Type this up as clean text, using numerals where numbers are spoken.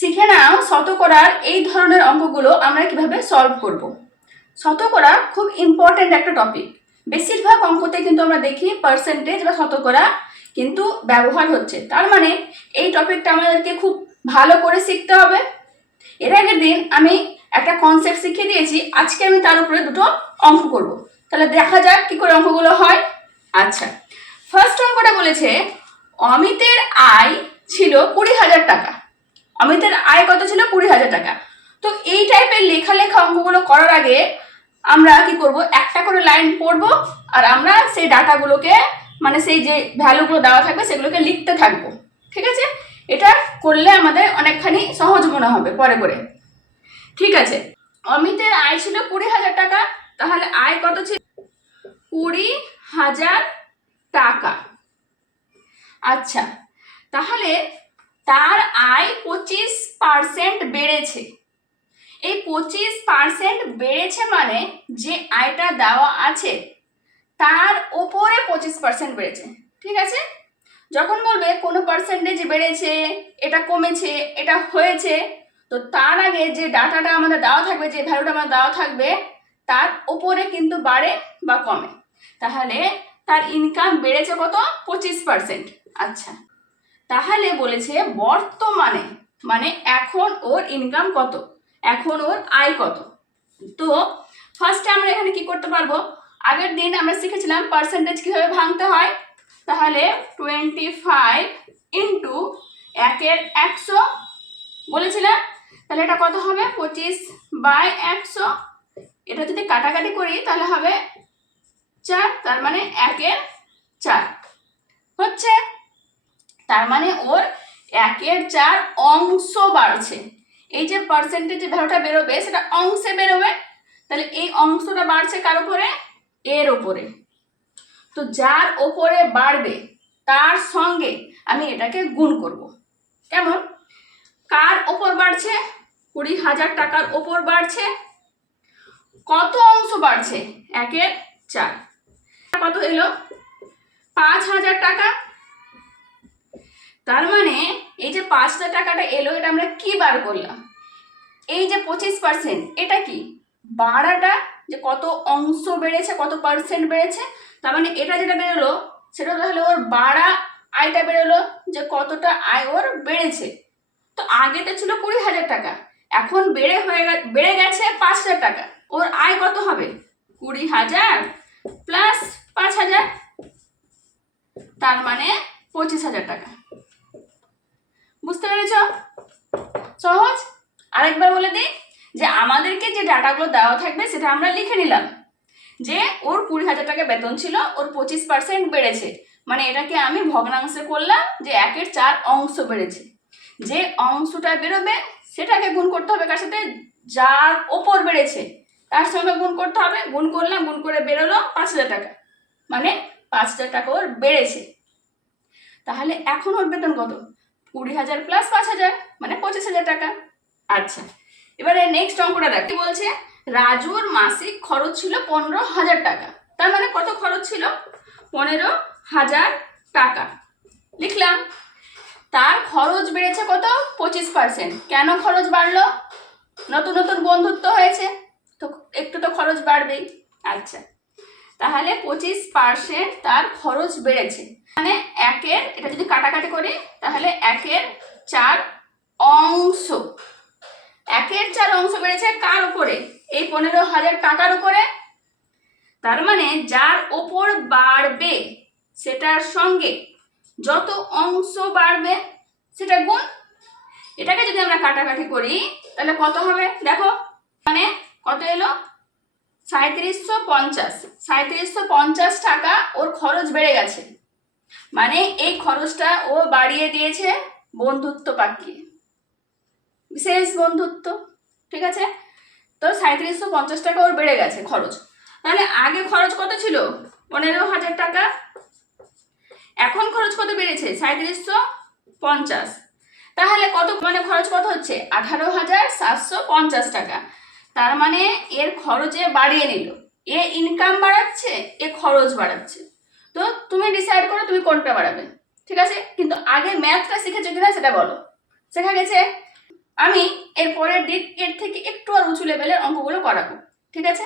শিখে নাও শতকরার এই ধরনের অঙ্কগুলো আমরা কিভাবে সলভ করব। শতকরা খুব ইম্পর্টেন্ট একটা টপিক। বেশিরভাগ অঙ্কতে কিন্তু আমরা দেখি পার্সেন্টেজ বা শতকরা কিন্তু ব্যবহার হচ্ছে, তার মানে এই টপিকটা আমাদেরকে খুব ভালো করে শিখতে হবে। এর আগের দিন আমি একটা কনসেপ্ট শিখিয়ে দিয়েছি, আজকে আমি তার উপরে দুটো অঙ্ক করব। তাহলে দেখা যাক কি করে অঙ্কগুলো হয়। আচ্ছা, ফার্স্ট অঙ্কটা বলেছে অমিতের আয় ছিল 20,000 টাকা। অমিতের আয় কত ছিল? 20,000 টাকা। তো এই টাইপের লেখা অঙ্কগুলো করার আগে আমরা কি করব, একটা করে লাইন পড়বো আর আমরা সেই ডাটাগুলোকে মানে সেই যে ভ্যালুগুলো দেওয়া থাকবে সেগুলোকে লিখতে থাকবো। ঠিক আছে, এটা করলে আমাদের অনেকখানি সহজ মনে হবে পরে করে। ঠিক আছে, অমিতের আয় ছিল 20,000 টাকা, তাহলে আয় কত ছিল? 20,000 টাকা। আচ্ছা, তাহলে তার আয় 25% বেড়েছে। এই 25% বেড়েছে মানে যে আয়টা দেওয়া আছে তার ওপরে 25% বেড়েছে। ঠিক আছে, যখন বলবে কোনো পার্সেন্টেজ বেড়েছে, এটা কমেছে, এটা হয়েছে, তো তার আগে যে ডাটাটা আমাদের দেওয়া থাকবে, যে ভ্যালুটা আমাদের দেওয়া থাকবে তার ওপরে কিন্তু বাড়ে বা কমে। তাহলে তার ইনকাম বেড়েছে কত? 25%। আচ্ছা, তাহলে বলেছে বর্তমানে মানে এখন ওর ইনকাম কত, এখন ওর আয় কত। তো ফার্স্টে আমরা এখানে কি করতে পারবো, আগের দিন আমরা শিখেছিলাম পার্সেন্টেজ কিভাবে ভাঙতে হয়। তাহলে 25 ইন্টু 100 বলেছিলাম, তাহলে এটা কত হবে? 25/100। এটা যদি কাটাকাটি করি তাহলে হবে 4, তার মানে 1/4 হচ্ছে। তার মানে ওর 1/4 অংশ বাড়ছে। এই যে পার্সেন্টেজ ভ্যালুটা বেরোবে সেটা অংশে বেরোবে, তাহলে এই অংশটা বাড়ছে কার উপরে? এর উপরে। তো যার ওপরে বাড়বে তার সঙ্গে আমি এটাকে গুণ করব। কেমন? কার ওপর বাড়ছে? 20,000 টাকার ওপর বাড়ছে। কত অংশ বাড়ছে? 1/4। কত এলো? 5,000 টাকা। তার মানে এই যে 5,000 টাকাটা এলো, এটা আমরা কি বার করলাম? এই যে 25%, এটা কি বাড়াটা, যে কত অংশ বেড়েছে, কত পার্সেন্ট বেড়েছে। তার মানে এটা যেটা বেরোলো সেটা তাহলে ওর বাড়া আয়টা বেরোলো, যে কতটা আয় ওর বেড়েছে। তো আগে তো ছিল 20,000 টাকা, এখন বেড়ে গেছে 5,000 টাকা। ওর আয় কত হবে? 20,000 প্লাস 5,000, তার মানে 25,000 টাকা। বুঝতে পেরেছ? সহজ। আরেকবার বলে দিই যে আমাদেরকে যে ডাটাগুলো দেওয়া থাকবে সেটা আমরা লিখে নিলাম, যে ওর 20,000 টাকা বেতন ছিল, ওর 25% বেড়েছে, মানে এটাকে আমি ভগ্নাংশে করলাম যে 1/4 অংশ বেড়েছে। যে অংশটা বেরোবে সেটাকে গুণ করতে হবে কার সাথে? যার ওপর বেড়েছে তার সঙ্গে গুণ করতে হবে। গুণ করলাম, গুণ করে বেরোলো 5,000 টাকা, মানে 5,000 টাকা ওর বেড়েছে। তাহলে এখন ওর বেতন কত? 20,000 প্লাস 5,000 মানে 25,000 টাকা। আচ্ছা, এবারে নেক্সট অঙ্কটা দেখ। কি বলছে? রাজুর মাসিক খরচ ছিল 15,000 টাকা। তার মানে কত খরচ ছিল? 15,000 টাকা লিখলাম। তার খরচ বেড়েছে কত? 25%। কেন খরচ বাড়লো? নতুন নতুন বন্ধুত্ব হয়েছে, তো একটু তো খরচ বাড়বেই। আচ্ছা, তাহলে 25% তার খরচ বেড়েছে, মানে এটা যদি কাটাকাটি করি তাহলে 1/4 অংশ। 1/4 অংশ বেড়েছে কার উপরে? এই 15,000 টাকার উপরে। তার মানে যার ওপর বাড়বে সেটার সঙ্গে যত অংশ বাড়বে সেটা গুণ। এটাকে যদি আমরা কাটাকাটি করি তাহলে কত হবে দেখো, মানে কত এলো? 3750। 3750 টাকা ওর খরচ বেড়ে গেছে, মানে এই খরচটা ও বাড়িয়ে দিয়েছে বন্ধুত্ব পাকিয়ে, বিশেষ বন্ধুত্ব। ঠিক আছে, তো 3750 টাকা ওর বেড়ে গেছে খরচ। তাহলে আগে খরচ কত ছিল? 15,000 টাকা। এখন খরচ কত বেড়েছে? 3750। তাহলে কত, মানে খরচ কত হচ্ছে? 18,750 টাকা। তার মানে এর খরচে বাড়িয়ে নিল। এ ইনকাম বাড়াচ্ছে, এ খরচ বাড়াচ্ছে। তো তুমি ডিসাইড করো তুমি কোনটা বাড়াবে। ঠিক আছে, কিন্তু আগে ম্যাথটা শিখেছো কিনা সেটা বলো। শেখা গেছে? আমি এর পরের দিন এর থেকে একটু আর উঁচু লেভেলের অঙ্কগুলো করাবো, ঠিক আছে?